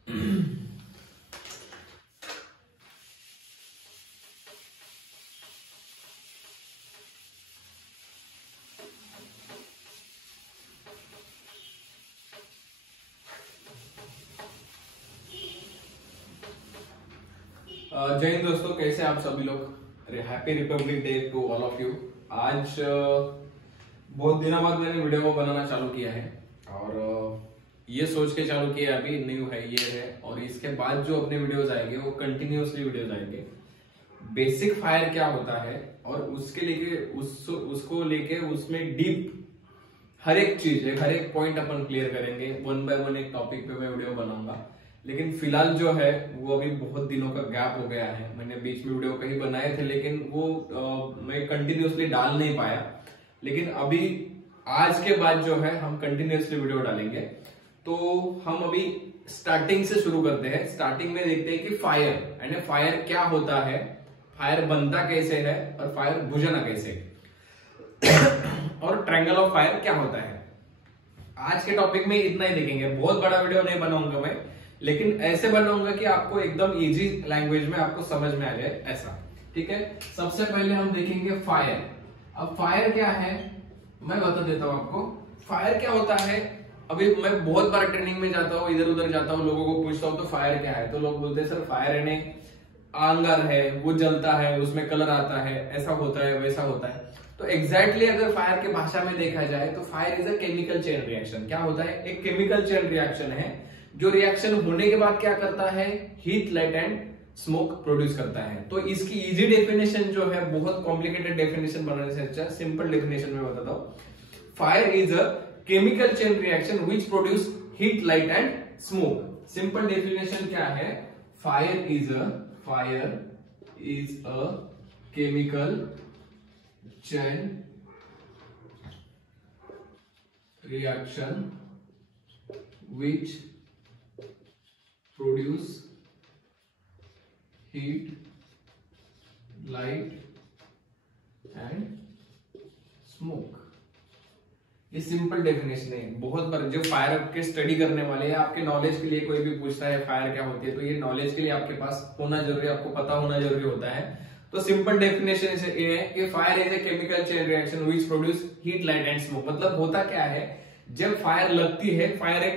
जय हिंद दोस्तों, कैसे आप सभी लोग। Happy republic day to all of you. आज बहुत दिनों बाद मैंने वीडियो को बनाना चालू किया है और ये सोच के चालू किया अभी न्यू है ये है, और इसके बाद जो अपने वीडियोस आएंगे वो कंटिन्यूअसली वीडियोस आएंगे। बेसिक फायर क्या होता है और उसके लेके उसको लेके उसमें डीप हर एक चीज है, हर एक पॉइंट अपन क्लियर करेंगे। वन बाय वन एक टॉपिक पे मैं वीडियो बनाऊंगा। लेकिन फिलहाल जो है वो अभी बहुत दिनों का गैप हो गया है। मैंने बीच में वीडियो कहीं बनाए थे लेकिन वो मैं कंटिन्यूअसली डाल नहीं पाया। लेकिन अभी आज के बाद जो है हम कंटिन्यूअसली वीडियो डालेंगे। तो हम अभी स्टार्टिंग से शुरू करते हैं। स्टार्टिंग में देखते हैं कि फायर यानी फायर क्या होता है, फायर बनता कैसे है और फायर बुझना कैसे और ट्रायंगल ऑफ फायर क्या होता है। आज के टॉपिक में इतना ही देखेंगे। बहुत बड़ा वीडियो नहीं बनाऊंगा मैं, लेकिन ऐसे बनाऊंगा कि आपको एकदम इजी लैंग्वेज में आपको समझ में आ जाए ऐसा। ठीक है, सबसे पहले हम देखेंगे फायर। अब फायर क्या है मैं बता देता हूं आपको। फायर क्या होता है, अभी मैं बहुत बार ट्रेनिंग में जाता हूँ, इधर उधर जाता हूँ, लोगों को पूछता हूँ तो फायर क्या है, तो लोग बोलते हैं सर फायर यानी आंगर है, वो जलता है, उसमें कलर आता है, ऐसा होता है वैसा होता है। तो एग्जैक्टली अगर फायर के भाषा में देखा जाए तो fire is a chemical chain reaction. क्या होता है, एक केमिकल चेन रिएक्शन है जो रिएक्शन होने के बाद क्या करता है, heat, light and smoke produce करता है। तो इसकी इजी डेफिनेशन जो है, बहुत कॉम्प्लिकेटेड डेफिनेशन बनाने से अच्छा सिंपल डेफिनेशन में बताता हूं। Fire is a chemical chain reaction which produce heat, light and smoke. Simple definition क्या है, fire is a chemical chain reaction which produce heat, light and smoke। ये सिंपल डेफिनेशन है। बहुत बार जो फायर के स्टडी करने वाले हैं, आपके नॉलेज के लिए कोई भी पूछता है फायर क्या होती है, तो ये नॉलेज के लिए आपके पास होना जरूरी है, आपको पता होना जरूरी होता है। तो सिंपल डेफिनेशन ये है कि fire is a chemical chain reaction which produce heat, light and smoke. मतलब होता क्या है, जब फायर लगती है, फायर एक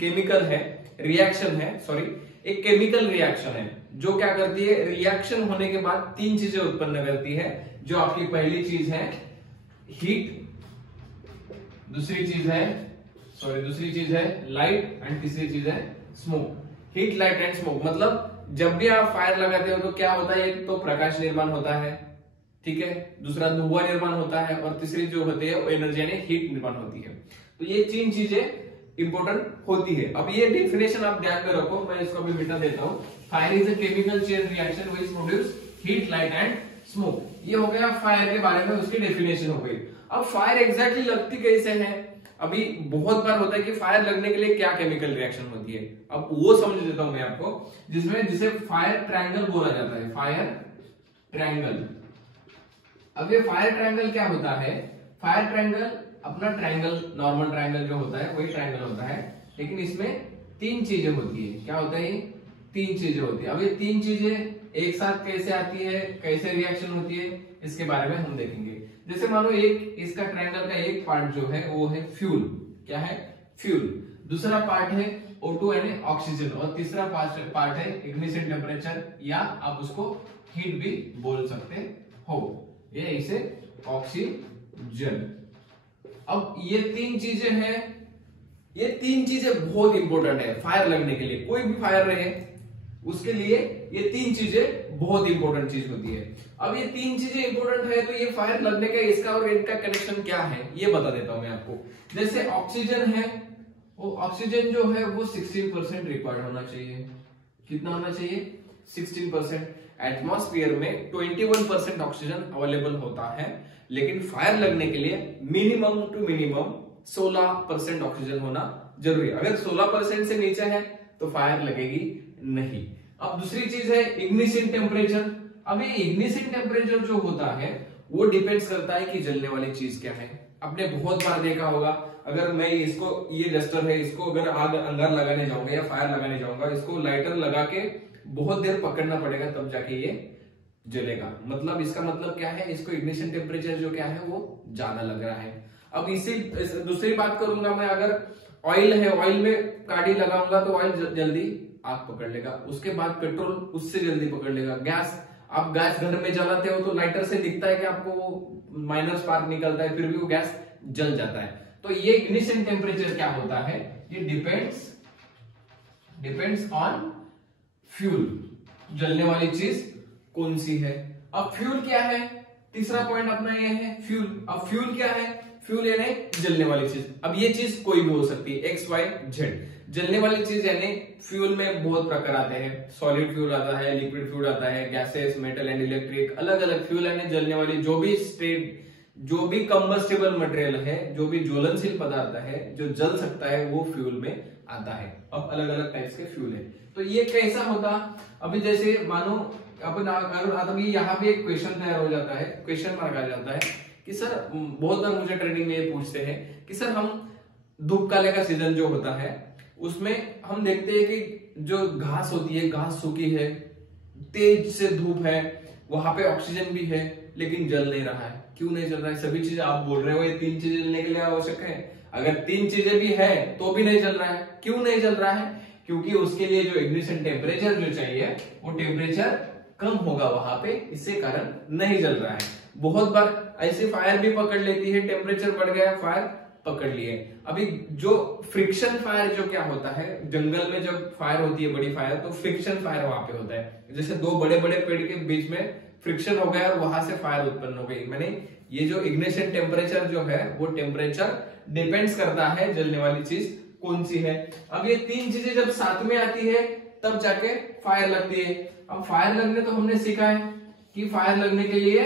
केमिकल है, रिएक्शन है, सॉरी एक केमिकल रिएक्शन है जो क्या करती है, रिएक्शन होने के बाद तीन चीजें उत्पन्न करती है। जो आपकी पहली चीज है हीट, दूसरी चीज है लाइट एंड तीसरी चीज है smoke. Heat, light and smoke मतलब जब भी आप फायर लगाते हो तो क्या होता है, एक तो प्रकाश निर्माण होता है, ठीक है, दूसरा धुआं निर्माण होता है और तीसरी जो होती है वो एनर्जी यानी हीट निर्माण होती है। तो ये तीन चीजें इंपॉर्टेंट होती है। अब ये डेफिनेशन आप ध्यान में रखो, मैं इसको अभी मिटा देता हूं। Fire is a chemical chain reaction which produce heat, light and smoke. ये हो गया फायर के बारे में, उसकी डेफिनेशन हो गई। अब फायर एग्जैक्टली लगती कैसे है, अभी बहुत बार होता है कि फायर लगने के लिए क्या केमिकल रिएक्शन होती है, अब वो समझ देता हूं मैं आपको, जिसे फायर ट्रायंगल बोला जाता है, फायर ट्रायंगल। अब ये फायर ट्रायंगल क्या होता है, फायर ट्रायंगल अपना ट्रायंगल, नॉर्मल ट्रायंगल जो होता है वही ट्रायंगल होता है, लेकिन इसमें तीन चीजें होती है। क्या होता है, तीन चीजें होती है। अब ये तीन चीजें एक साथ कैसे आती है, कैसे रिएक्शन होती है, इसके बारे में हम देखेंगे। जैसे मानो एक इसका ट्रायंगल का एक पार्ट जो है वो है फ्यूल। क्या है, फ्यूल। दूसरा पार्ट है O2 यानी ऑक्सीजन, और तीसरा पार्ट है इग्निशन टेम्परेचर, या आप उसको हीट भी बोल सकते हो, ये इसे ऑक्सीजन। अब ये तीन चीजें हैं, ये तीन चीजें बहुत इंपॉर्टेंट है फायर लगने के लिए। कोई भी फायर रहे उसके लिए ये तीन चीजें बहुत इंपॉर्टेंट चीज होती है। अब ये तीन चीजें इंपॉर्टेंट है तो ये फायर लगने का इसका और इनका कनेक्शन क्या है ये बता देता हूं मैं आपको। जैसे ऑक्सीजन है, वो ऑक्सीजन जो है वो 16% रिक्वायर्ड होना चाहिए। कितना होना चाहिए, 16%। एटमॉस्फेयर में 21% ऑक्सीजन अवेलेबल होता है, लेकिन फायर लगने के लिए मिनिमम टू मिनिमम 16% ऑक्सीजन होना जरूरी है। अगर 16% से नीचे है तो फायर लगेगी नहीं। अब दूसरी चीज है इग्निशन टेम्परेचर। अब ये इग्निशन टेम्परेचर जो होता है वो डिपेंड्स करता है कि जलने वाली चीज क्या है। आपने बहुत बार देखा होगा अगर मैं इसको, ये जस्टर है, इसको अगर आग अंगार लगाने जाऊंगा या फायर लगाने जाऊंगा, इसको लाइटर लगा के बहुत देर पकड़ना पड़ेगा तब जाके ये जलेगा। मतलब इसका मतलब क्या है, इसको इग्निशन टेम्परेचर जो क्या है वो ज्यादा लग रहा है। अब इसी दूसरी बात करूंगा मैं, अगर ऑयल है, ऑयल में काड़ी लगाऊंगा तो ऑयल जल्दी आग पकड़ लेगा। उसके बाद पेट्रोल उससे जल्दी पकड़ लेगा। गैस, आप गैस घर में जलाते हो तो लाइटर से दिखता है कि आपको वो माइनर स्पार्क निकलता है, फिर भी वो गैस जल जाता है। तो ये इग्निशन टेम्परेचर क्या होता है, ये डिपेंड्स ऑन फ्यूल, जलने वाली चीज कौन सी है। अब फ्यूल क्या है, तीसरा पॉइंट अपना ये है फ्यूल। अब फ्यूल क्या है, फ्यूल यानी जलने वाली चीज। अब ये चीज कोई भी हो सकती है, एक्स वाई जेड। जलने वाली चीज यानी फ्यूल में बहुत प्रकार आते हैं, सॉलिड फ्यूल आता है, लिक्विड फ्यूल आता है, गैसेस, मेटल एंड इलेक्ट्रिक, अलग अलग फ्यूल यानी जलने वाली जो भी कंबस्टेबल मटेरियल है, जो भी ज्वलनशील पदार्थ है जो जल सकता है वो फ्यूल में आता है। अब अलग अलग टाइप्स के फ्यूल है। तो ये कैसा होता, अभी जैसे मानो अपन अभी यहाँ पे एक क्वेश्चन तैयार हो जाता है, क्वेश्चन मार्क आ जाता है कि सर, बहुत बार मुझे ट्रेनिंग में ये पूछते हैं कि सर हम धूप काले का सीजन जो होता है उसमें हम देखते हैं कि जो घास होती है, घास सूखी है, तेज से धूप है, वहां पे ऑक्सीजन भी है लेकिन जल नहीं रहा है। क्यों नहीं जल रहा है? सभी चीजें आप बोल रहे हो ये 3 चीजें जलने के लिए आवश्यक है, अगर 3 चीजें भी है तो भी नहीं जल रहा है। क्यों नहीं जल रहा है? क्योंकि उसके लिए जो इग्निशन टेम्परेचर जो चाहिए वो टेम्परेचर कम होगा वहां पे, इससे कारण नहीं जल रहा है। बहुत बार ऐसे फायर भी पकड़ लेती है, टेम्परेचर बढ़ गया, फायर पकड़ लिए। अभी जो फ्रिक्शन फायर जो क्या होता है, जंगल में जब फायर होती है बड़ी फायर, तो फ्रिक्शन फायर वहां पे होता है। जैसे 2 बड़े बड़े पेड़ के बीच में फ्रिक्शन हो गया और वहां से फायर उत्पन्न हो गई। मैंने ये जो इग्निशन टेम्परेचर जो है वो टेम्परेचर डिपेंड्स करता है जलने वाली चीज कौन सी है। अब ये 3 चीजें जब साथ में आती है तब जाके फायर लगती है। अब फायर लगने तो हमने सीखा है कि फायर लगने के लिए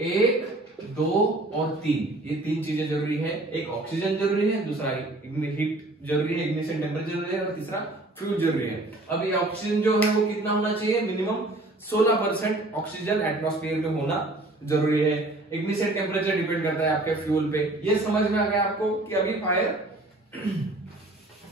1, 2 और 3, ये 3 चीजें जरूरी है। एक ऑक्सीजन जरूरी है, दूसरा हीट जरूरी है, इग्निशन टेम्परेचर जरूरी है, और तीसरा फ्यूल जरूरी है। अब ये ऑक्सीजन जो है वो कितना होना चाहिए, मिनिमम 16% ऑक्सीजन एटमॉस्फेयर में होना जरूरी है। इग्निशन टेम्परेचर डिपेंड करता है आपके फ्यूल पे। ये समझ में आ गया आपको कि अभी फायर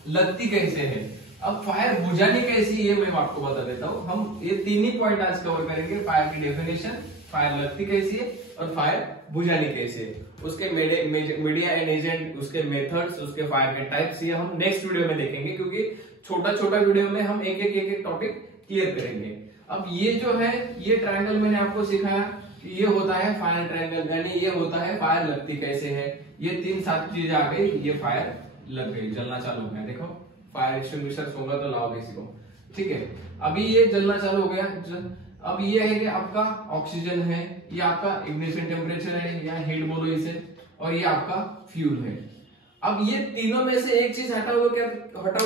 लगती कैसे है। अब फायर बुझानी कैसी, ये मैं आपको बता देता हूँ। हम ये 3 ही पॉइंट आज कवर करेंगे, फायर की डेफिनेशन, फायर लगती कैसी है और फायर बुझानी कैसे है, उसके मीडिया एंड एजेंट, उसके मेथड्स, उसके फायर के टाइप्स, ये हम नेक्स्ट वीडियो में देखेंगे, क्योंकि छोटा छोटा वीडियो में हम एक एक टॉपिक क्लियर करेंगे। अब ये जो है, ये ट्रायंगल मैंने आपको सिखाया कि ये होता है फायर ट्रायंगल, यानी ये होता है फायर लगती कैसे है। ये 3-7 चीजें आ गई, ये फायर लग गई, जलना चालू हो गया। देखो फायर एक्सटिंग्विशर होगा तो लाओ किसी को, ठीक है। अभी ये जलना चालू हो गया। अब ये है कि आपका ऑक्सीजन है, ये आपका इग्निशन टेम्परेचर है, या हीट बोलो इसे, और ये आपका फ्यूल है। अब ये तीनों में से एक चीज हटाओगे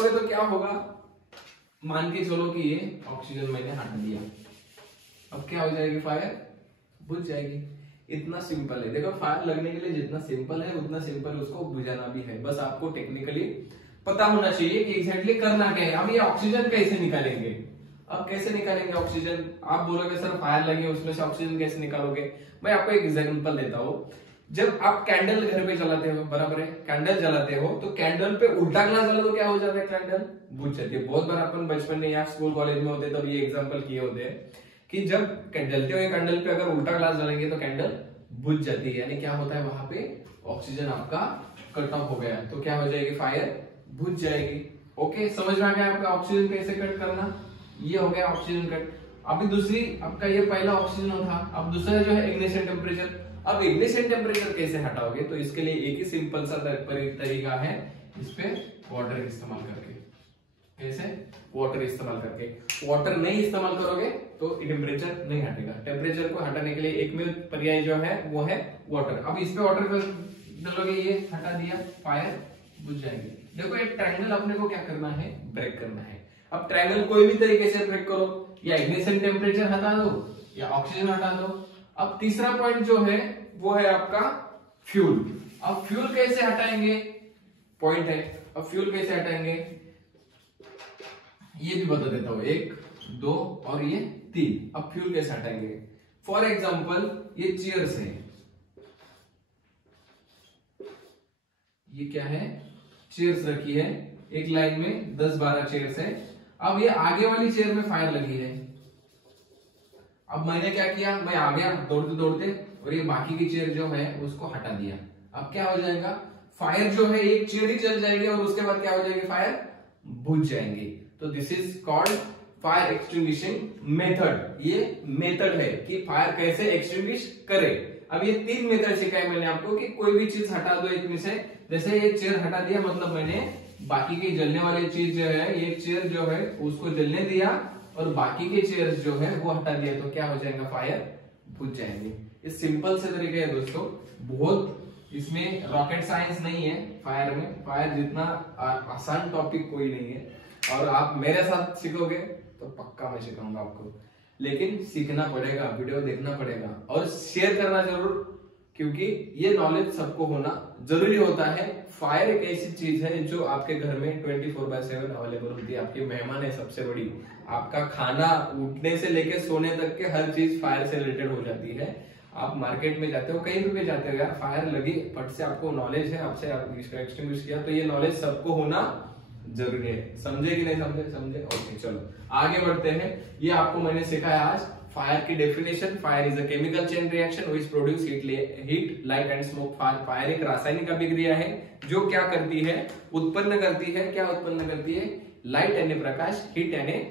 तो क्या होगा, मान के चलो कि ये ऑक्सीजन मैंने हटा दिया, अब क्या हो जाएगी, फायर बुझ जाएगी। इतना सिंपल है। देखो फायर लगने के लिए जितना सिंपल है उतना सिंपल उसको बुझाना भी है। बस आपको टेक्निकली पता होना चाहिए कि एग्जैक्टली करना क्या है। अब ये ऑक्सीजन कैसे निकालेंगे, अब कैसे निकालेंगे ऑक्सीजन? आप बोलोगे सर फायर लगी उसमें से ऑक्सीजन कैसे निकालोगे? मैं आपको एक एग्जांपल देता हूँ। जब आप कैंडल घर पे जलाते हो, बराबर है, कैंडल जलाते हो तो कैंडल पे उल्टा ग्लास जला तो क्या हो जाता है, कैंडल बुझ जाती है। बहुत बार अपन बचपन में या स्कूल कॉलेज में होते तब ये एग्जांपल किए होते हैं कि जब जलते हुए कैंडल पे अगर उल्टा ग्लास जलेंगे तो कैंडल बुझ जाती है, यानी क्या होता है, वहां पे ऑक्सीजन आपका कट ऑफ हो गया, तो क्या हो जाएगी, फायर बुझ जाएगी। ओके, समझ में आ गया आपका ऑक्सीजन कैसे कट करना? ये हो गया ऑक्सीजन कट। अभी दूसरी, आपका ये पहला ऑक्सीजन था, अब दूसरा जो है इग्निशन टेम्परेचर। अब इग्निशन टेम्परेचर कैसे हटाओगे, तो इसके लिए एक ही सिंपल सा तरीका है, इस पे वाटर इस्तेमाल करके। कैसे? वाटर इस्तेमाल करके। वाटर नहीं इस्तेमाल करोगे तो टेम्परेचर नहीं हटेगा। टेम्परेचर को हटाने के लिए एकमात्र पर्याय जो है वो है वाटर। अब इस पे वाटर डालोगे, ये हटा दिया, फायर बुझ जाएगी। देखो एक ट्रायंगल अपने को क्या करना है, ब्रेक करना है। अब ट्रायंगल कोई भी तरीके से ब्रेक करो, या इग्निशन टेम्परेचर हटा दो या ऑक्सीजन हटा दो। अब तीसरा पॉइंट जो है वो है आपका फ्यूल। अब फ्यूल कैसे हटाएंगे, पॉइंट है। अब फ्यूल कैसे हटाएंगे ये भी बता देता हूं, 1, 2 और ये 3। अब फ्यूल कैसे हटाएंगे? फॉर एग्जाम्पल ये चेयर्स है, ये क्या है, चेयर्स रखी है, एक लाइन में 10-12 चेयर्स है। अब ये आगे वाली चेयर में फायर लगी है। अब मैंने क्या किया, मैं आ गया दौड़ते दौड़ते और ये बाकी की चेयर जो है उसको हटा दिया। अब क्या हो जाएगा, फायर जो है एक चेयर ही चल जाएगी और उसके बाद क्या हो जाएगी, फायर बुझ जाएंगे। तो this is called fire extinguishing method. ये मेथड है कि फायर कैसे एक्सटिंग्विश करे। अब ये 3 मेथड सिखाए मैंने आपको कि कोई भी चीज हटा दो एक में से। जैसे ये चेयर हटा दिया, मतलब मैंने बाकी की जलने वाली चीज जो है, ये चेयर जो है उसको जलने दिया और बाकी के चेयर्स जो है वो हटा दिया, तो क्या हो जाएगा, फायर बुझ जाएंगे। ये सिंपल से तरीके है दोस्तों, बहुत इसमें रॉकेट साइंस नहीं है फायर में। फायर जितना आसान टॉपिक कोई नहीं है, और आप मेरे साथ सीखोगे तो पक्का मैं सिखाऊंगा आपको। लेकिन सीखना पड़ेगा, वीडियो देखना पड़ेगा और शेयर करना जरूर, क्योंकि ये नॉलेज सबको होना जरूरी होता है। फायर एक ऐसी चीज है जो आपके घर में 24/7 अवेलेबल होती है। आपके मेहमान है सबसे बड़ी, आपका खाना उठने से लेकर सोने तक के हर चीज फायर से रिलेटेड हो जाती है। आप मार्केट में जाते हो, कहीं भी जाते हो, यार फायर लगी, फट से आपको नॉलेज है, आपसे इसका एक्सटिंग्विश किया, तो ये नॉलेज सबको होना जरूरी है। समझे कि नहीं समझे? समझे, ओके। चलो आगे बढ़ते हैं। ये आपको मैंने सिखाया आज फायर की definition. Fire is a chemical chain reaction which produce heat, light and smoke. Fire एक रासायनिक अभिक्रिया है जो क्या करती है, उत्पन्न करती है, क्या उत्पन्न करती है, लाइट यानी प्रकाश, हीट यानी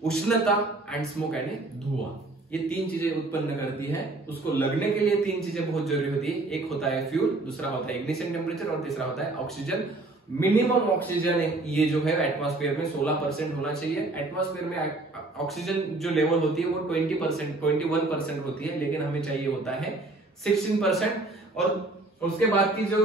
उष्णता एंड स्मोक यानी धुआं। ये 3 चीजें उत्पन्न करती है। उसको लगने के लिए 3 चीजें बहुत जरूरी होती है। एक होता है फ्यूल, दूसरा होता है इग्निशन टेम्परेचर और तीसरा होता है ऑक्सीजन। मिनिमम ऑक्सीजन ये जो है एटमॉस्फेयर में 16% होना चाहिए। एटमॉस्फेयर में ऑक्सीजन जो लेवल होती है वो 21% होती है, लेकिन हमें चाहिए होता है 16%। और उसके बाद की जो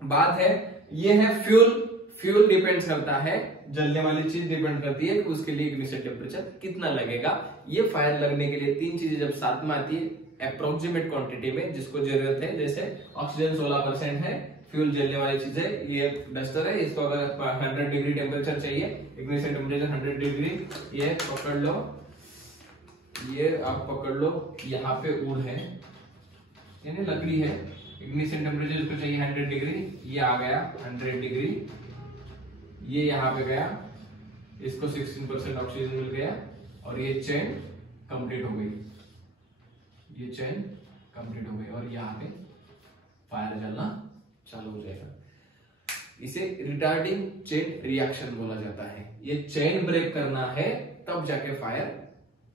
बात है ये है फ्यूल। फ्यूल डिपेंड करता है, जलने वाली चीज डिपेंड करती है कि उसके लिए इग्निशन टेम्परेचर कितना लगेगा। ये फायर लगने के लिए 3 चीजें जब साथ में आती है अप्रोक्सीमेट क्वांटिटी में जिसको जरूरत है, जैसे ऑक्सीजन 16% है, फ्यूल जलने वाली चीज है, ये डस्टर है, इसको अगर 100 डिग्री टेम्परेचर चाहिए, इग्निशन टेम्परेचर 100 डिग्री, ये पकड़ लो, ये आप पकड़ लो, यहाँ पे वुड है यानी लकड़ी है, इग्निशन टेम्परेचर इसको चाहिए 100 डिग्री, ये आ गया 100 डिग्री, ये यहाँ पे गया, इसको 16% ऑक्सीजन मिल गया और ये चेन कंप्लीट हो गई, ये चेन कंप्लीट हो गई और यहाँ पे फायर जलना चालू हो जाएगा। इसे रिटार्डिंग चेन रिएक्शन बोला जाता है। ये चेन ब्रेक करना है तब जाके फायर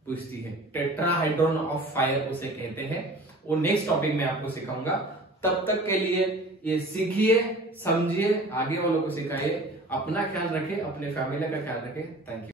बुझती है। टेट्राहाइड्रॉन ऑफ फायर उसे कहते हैं। वो नेक्स्ट टॉपिक में आपको सिखाऊंगा। तब तक के लिए ये सीखिए, समझिए, आगे वालों को सिखाइए, अपना ख्याल रखें, अपने फैमिली का ख्याल रखें। Thank you.